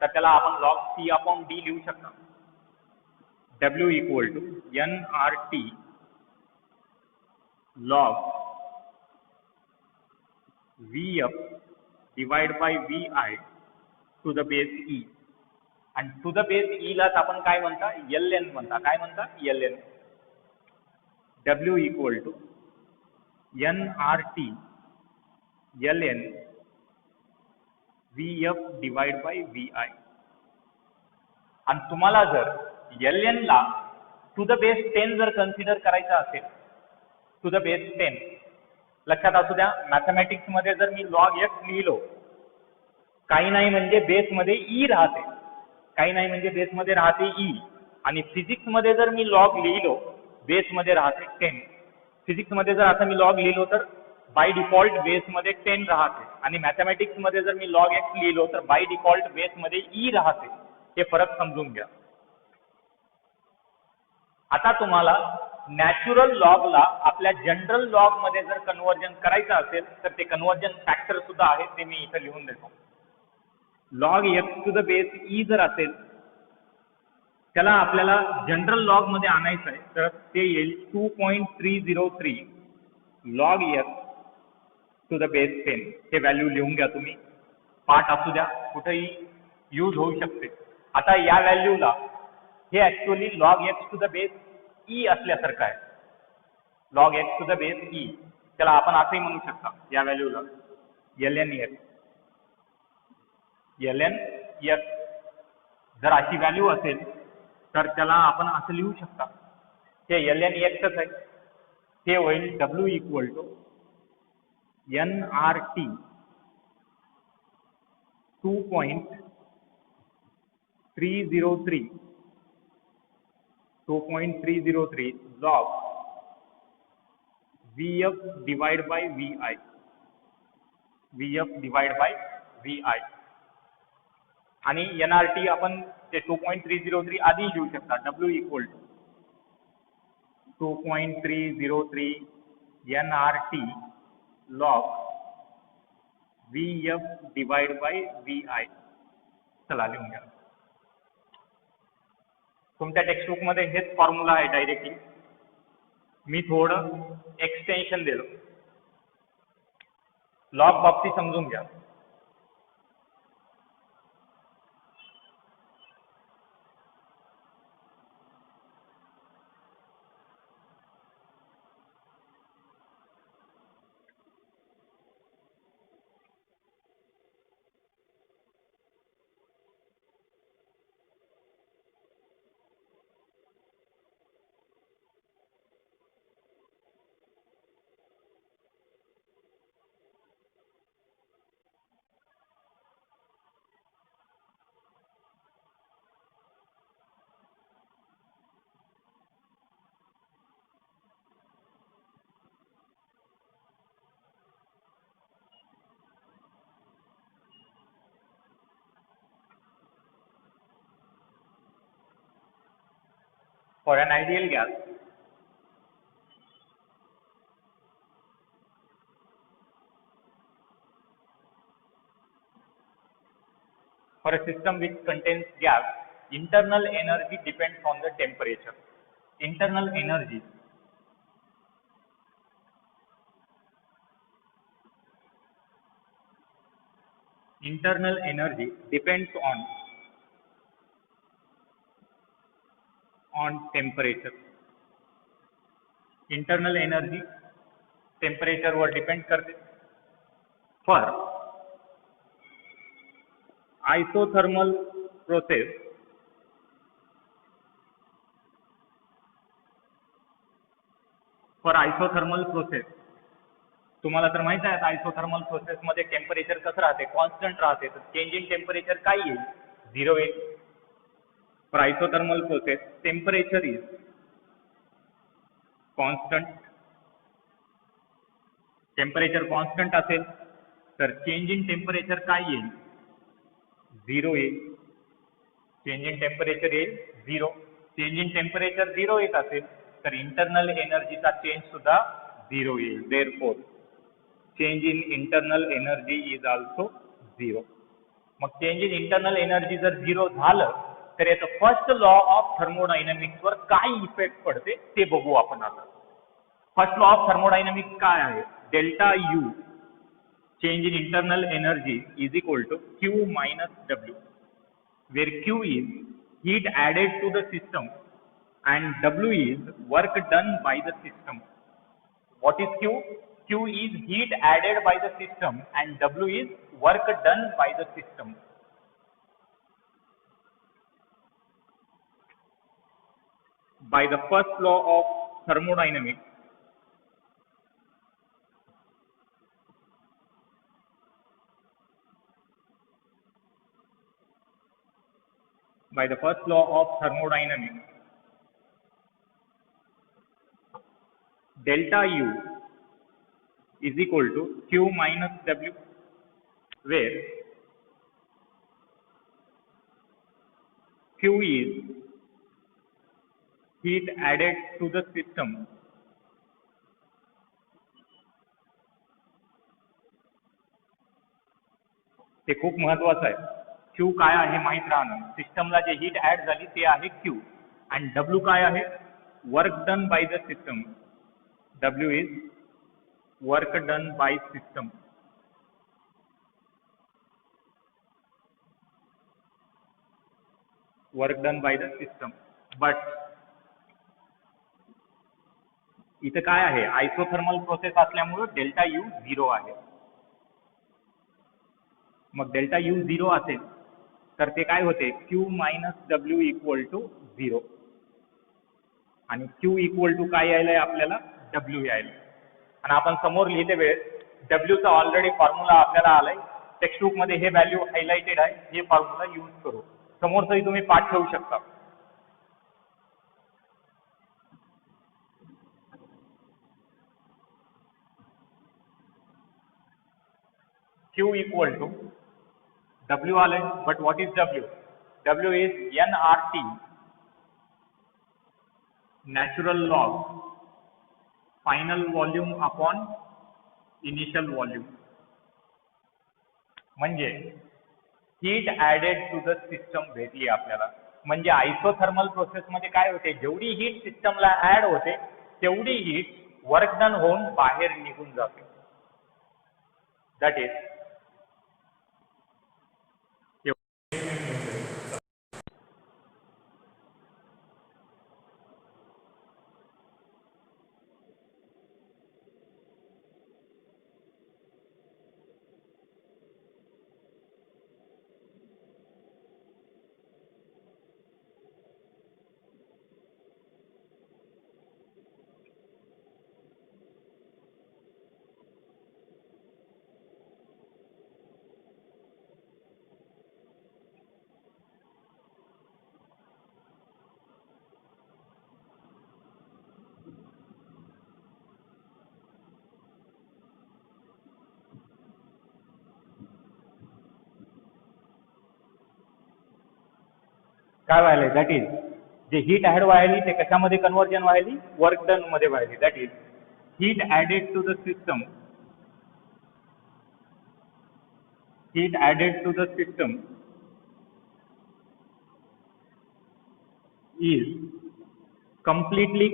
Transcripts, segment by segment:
तर त्याला आपण log C/d लिहू शकता. W equal to nRT log Vf divided by Vi to the base E. आणि टू द बेस ई लाच आपण काय म्हणता, ln म्हणता. काय म्हणता, ln. W equal to nRT ln Vf divided by Vi. आणि तुम्हाला जर ln ला टू द बेस 10 जर कन्सिडर करायचं असेल, टू द बेस 10 लक्षात असू द्या, मॅथमॅटिक्स मध्ये जर मी log x लिहिलो, काही नाही म्हणजे बेस मध्ये ई राहते, काही नाही म्हणजे बेस मध्ये राहते ई. आणि फिजिक्स मध्ये जर मी log लिहिलो, बेस मध्ये राहते 10. फिजिक्स मध्ये जर असं मी log लिहिलो तर बाय डिफॉल्ट बेस मध्ये 10 राहते. आणि मॅथमॅटिक्स मध्ये जर मी log x लिहिलो तर बाय डिफॉल्ट बेस मध्ये ई राहते. हे फरक समजून घ्या. आता तुम्हाला नॅचरल लॉगला आपल्या जनरल लॉग मध्ये जर कन्वर्जन करायचं असेल तर ते कन्वर्जन फॅक्टर सुद्धा आहे, ते मी इथं लिहून देतो. log x to the base e जर असेल त्याला आपल्याला जनरल लॉग मध्ये आणायचं आहे, तर ते येईल 2.303 log x to the base 10. हे व्हॅल्यू लिहून घ्या तुम्ही, पाठ असू द्या, कुठेही यूज होऊ शकते. आता या व्हॅल्यूला हे actually log x to the base e असल्यासारखं आहे. log x to the base e, त्याला आपण असंही म्हणू शकता या व्हॅल्यूला ln x. ln x जर अशी व्हॅल्यू असेल तर त्याला आपण असं लिहू शकता, हे ln x आहे. हे होईल W equal to nRT 2.303 log Vf divided by Vi. Vf divided by Vi. आणि nRT आपण ते 2.303 आधी लिहू शकता. W equal to 2.303 nRT log Vf divided by Vi. चला लिहून घ्या. तुमच्या टेक्स्टबुक मध्ये हेच फॉर्म्युला आहे डायरेक्टली. मी थोडं एक्सटेन्शन दिलं. लॉग बाबतीत समजून घ्या. For an ideal gas, for a system which contains gas, internal energy depends on the temperature. Internal energy depends on temperature. Internal energy temperature वर डिपेंड करते. For isothermal process, तुम्हाला तर माहित आहे आयसोथर्मल प्रोसेस मध्ये टेम्परेचर कसं राहते, constant राहते. तर चेंज इन टेम्परेचर काय येईल, 0 येईल. For isothermal process temperature is constant. Temperature constant असेल तर चेंज इन टेम्परेचर काय येईल, 0 येईल. चेंज इन टेम्परेचर येईल 0. चेंज इन टेम्परेचर 0 येत असेल तर इंटरनल एनर्जीचा चेंज सुद्धा 0 येईल. Therefore change in internal energy is also 0. मग चेंज इन इंटरनल एनर्जी जर 0 झालं तर याचं फर्स्ट लॉ ऑफ थर्मोडायनामिक्सवर काय इफेक्ट पडते ते बघू आपण आता. फर्स्ट लॉ ऑफ थर्मोडायनामिक्स काय आहे? Delta U change in internal energy is equal to Q minus W, where Q is heat added to the system and W is work done by the system. What is Q? Q is heat added by the system and W is work done by the system. By the first law of thermodynamics, delta U is equal to Q minus W, where Q is heat added to the system हे खूप महत्वाचं आहे. Q काय आहे माहित राहणं. सिस्टमला जे हीट ऍड झाली ते आहे Q आणि W काय आहे? Work done by the system. W is work done by system. Work done by the system. But इथं काय आहे? आयसोथर्मल प्रोसेस असल्यामुळे डेल्टा यू 0 आहे. मग डेल्टा यू 0 असेल तर ते काय होते? Q minus W equal to 0 आणि Q इक्वल टू काय यायलाय आपल्याला? W यायला. आणि आपण समोर लिहिते वेळेस W चा ऑलरेडी फॉर्म्युला आपल्याला आलाय. टेक्स्टबुक मध्ये हे व्हॅल्यू हायलाइटेड आहे. हे फॉर्म्युला यूज करू. समोरचाही तुम्ही पाठ ठेवू शकता. Q equal to W आले, but what is W? W is nRT, natural log final volume upon initial volume. म्हणजे heat added to the system भेटली आपल्याला. म्हणजे आयसोथर्मल प्रोसेस मध्ये काय होते? जेवढी हीट सिस्टमला ऍड होते तेवढी हीट वर्क डन होऊन बाहेर निघून जाते. दॅट इज काय व्हायलंय? दॅट इज जे हीट ऍड व्हायली ते कशामध्ये कन्वर्जन व्हायली? वर्क डन मध्ये व्हायली. That is heat added to the system. Heat added to the system is completely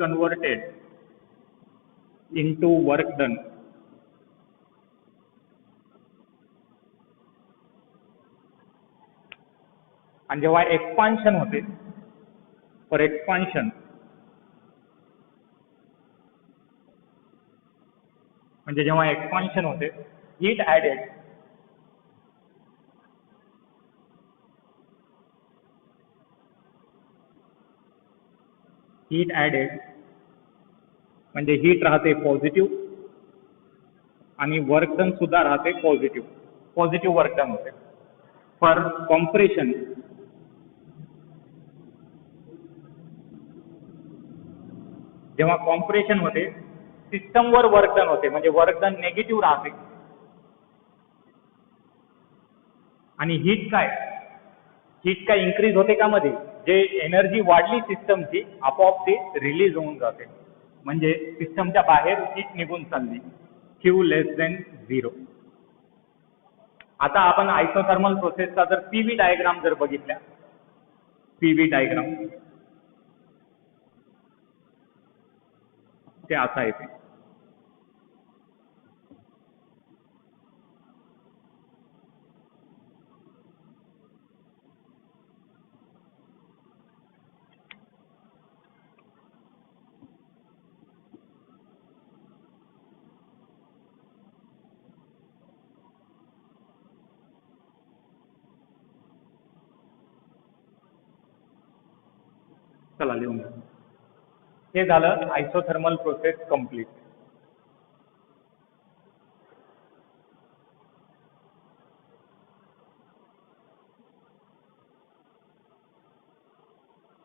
converted into work done. आणि जेव्हा एक्सपान्शन होते, फॉर एक्सपान्शन म्हणजे जेव्हा एक्सपान्शन होते हीट ऍडेड म्हणजे हीट राहते पॉझिटिव्ह आणि वर्क डन सुद्धा राहते पॉझिटिव्ह वर्क डन होते. फॉर कॉम्प्रेशन जेव्हा कॉम्प्रेशन होते सिस्टमवर वर्क डन होते म्हणजे वर्क डन नेगेटिव्ह राहते आणि हीट काय इन्क्रीज होते का मध्ये? जे एनर्जी वाढली सिस्टमची आपोआप ते रिलीज होऊन जाते. म्हणजे सिस्टमच्या बाहेर हीट निघून चालली, Q लेस देन 0. आता आपण आयसोथर्मल प्रोसेसचा जर पीव्ही डायग्राम जर बघितला, पीव्ही डायग्राम ते असा येते. चला लिहून घ्या. हे झालं आयसोथर्मल प्रोसेस कंप्लीट.